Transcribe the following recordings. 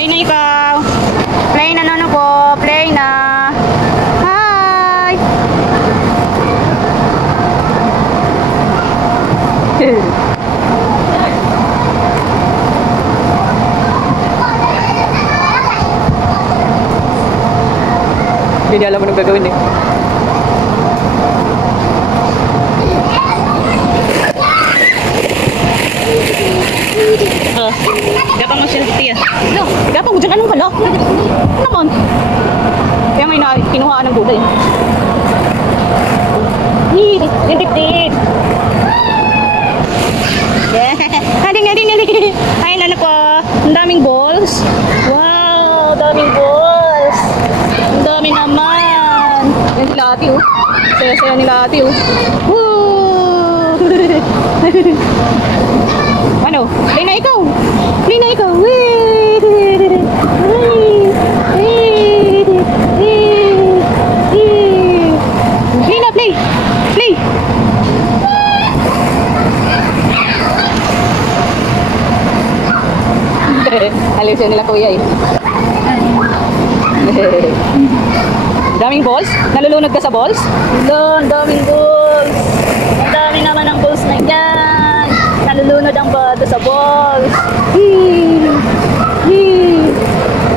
Play na ikaw. Play na nono po. Play na. Hi. Hindi alam mo nang gagawin eh. Gapang mo siya dito yan. No, gapang mo dyan. Anong hala? Ano naman? Kaya may kinuhaan ng gulay. Yung tip-tip. Haling. Ay, nanak ko. Ang daming balls. Wow, daming balls. Ang dami naman. Yan sila ate oh. Saya-saya nila ate oh. Woo! Ano? Play na ikaw. Play na ikaw. Play na, play. Play. Alis yan nila kuya eh. Daming balls? Nalulunod ka sa balls? Ang daming balls. Ang dami naman ang balls na yan. Nalulunod ang bata sa balls.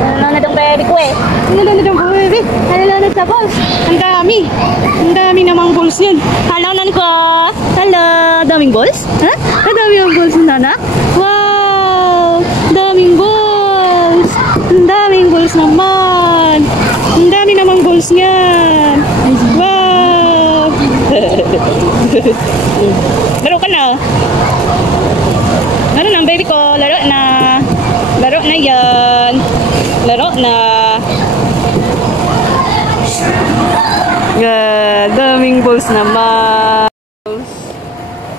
Nalulunod ang baby ko eh. Nalulunod ang baby. Nalulunod sa balls. Ang dami. Ang dami namang balls yan. Halanan ko. Hala. Daming balls? Ha? Ang dami ang balls na anak? Wow. Daming balls. Ang daming balls naman. Ang dami namang balls niyan. Wow. Laro ka na. Laro na ang baby ko. Laro na. Laro na yan. Laro na. Daming balls naman.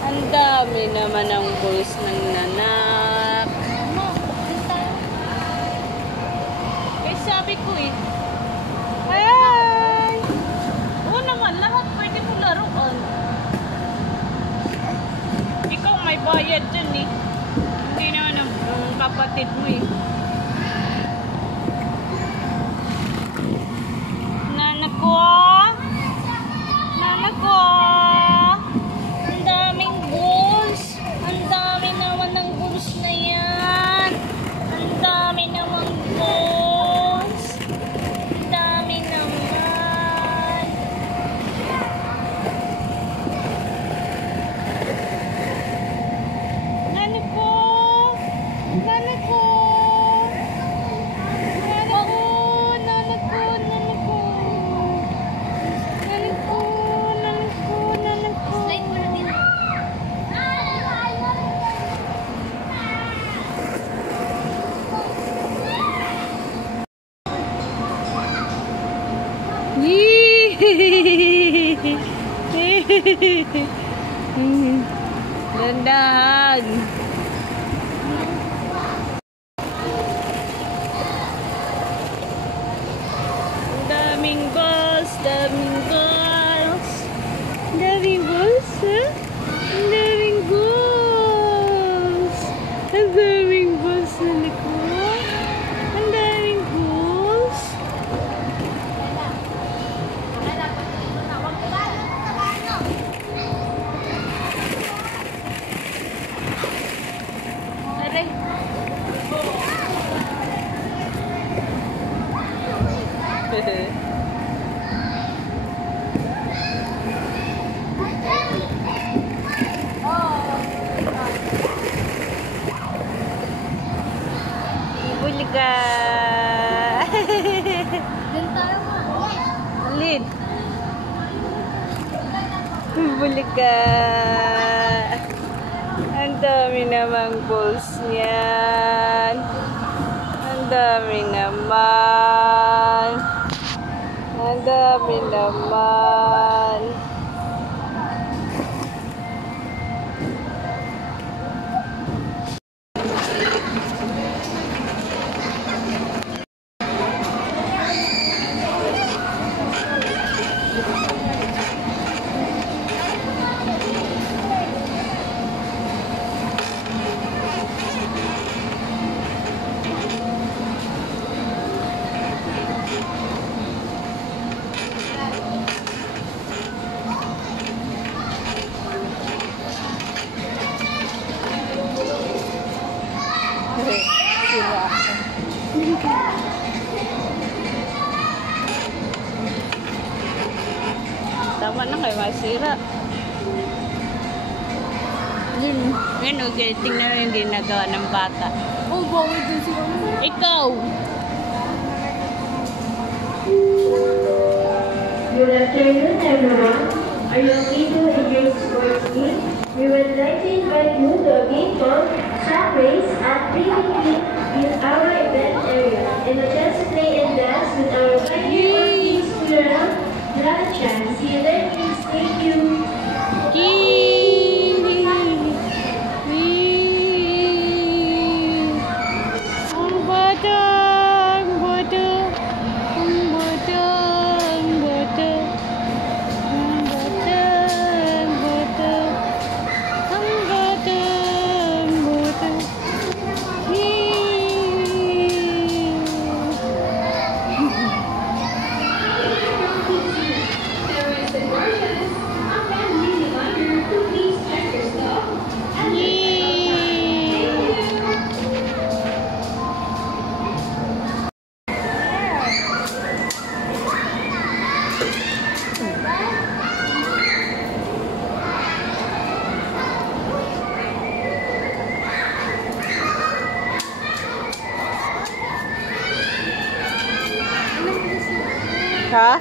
Ang dami naman ang balls ng nanak. Eh sabi ko eh. Hi! Oo naman, lahat pwede mo laruan. Ikaw may bayad dyan eh. Hindi naman ang kapatid mo eh. Nanak ko! Nanak ko! Ang daming balls! Ang dami naman ng balls na yan! Ang dami namang balls! Ang dami naman! Nanak ko! Nanak ko! Nanak ko! Nanak ko! Nanak ko! Nanak ko! Nanak ko! Nanak ko! Slide mo na din. Dandan. Daming balls, daming balls. Daming balls, huh? Daming balls. Ang daming balls na likod. Ang daming balls. Aray. Ibuli ka. Doon tayo ma. Alin? Ibuli ka. Ang dami namang balls niyan. Ang dami naman. Ang dami naman. sira. Tama na kayo, masira. Yun, okay. Tingnan mo yung ginagawa ng bata. Oh, bawal din si ano. Ikaw! Good afternoon, everyone. Are you ready to enjoy sports game? We would like to invite you to a game called Track Race at PVP in our event area. And a chance to play and dance with our teams to learn not a chance. See you there, please. Thank you. Ang bata, ang bata, ang bata, ang bata, ang bata, ang bata, ang bata, ang bata. Ha?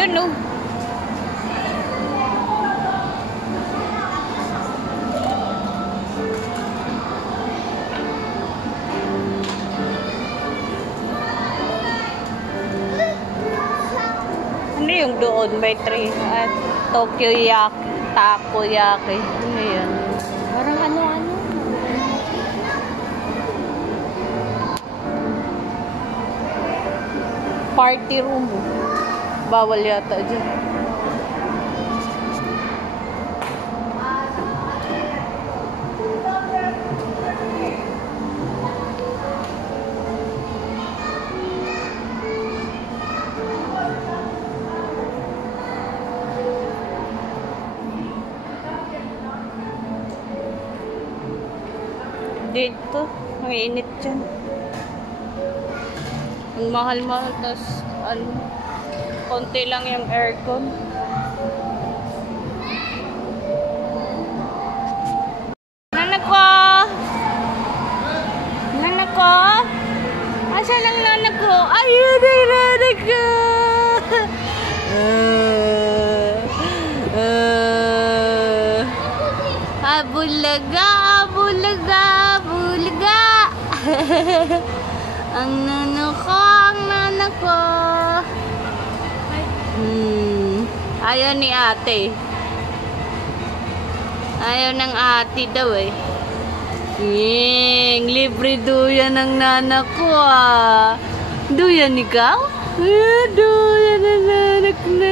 Don't know. Ano yung doon? May tree at Tokyo Yaki, Takoyaki. Ano yan? Parang ano-ano. Party room. Bawal yata dyan. Dito, ang init dyan. Ang mahal-mahal, tas ano, konti lang yung aircon. Nanak ko! Nanak ko! Asan ang nanak ko? Ayun ay nanak ko! Abulaga, abulaga, abulaga. Ang nanak ko, ang nanak ko. Ayaw ni ate. Ayaw ng ate daw eh. Libre duyan ng nanak ko ah. Duyan ikaw? Duyan ang nanak na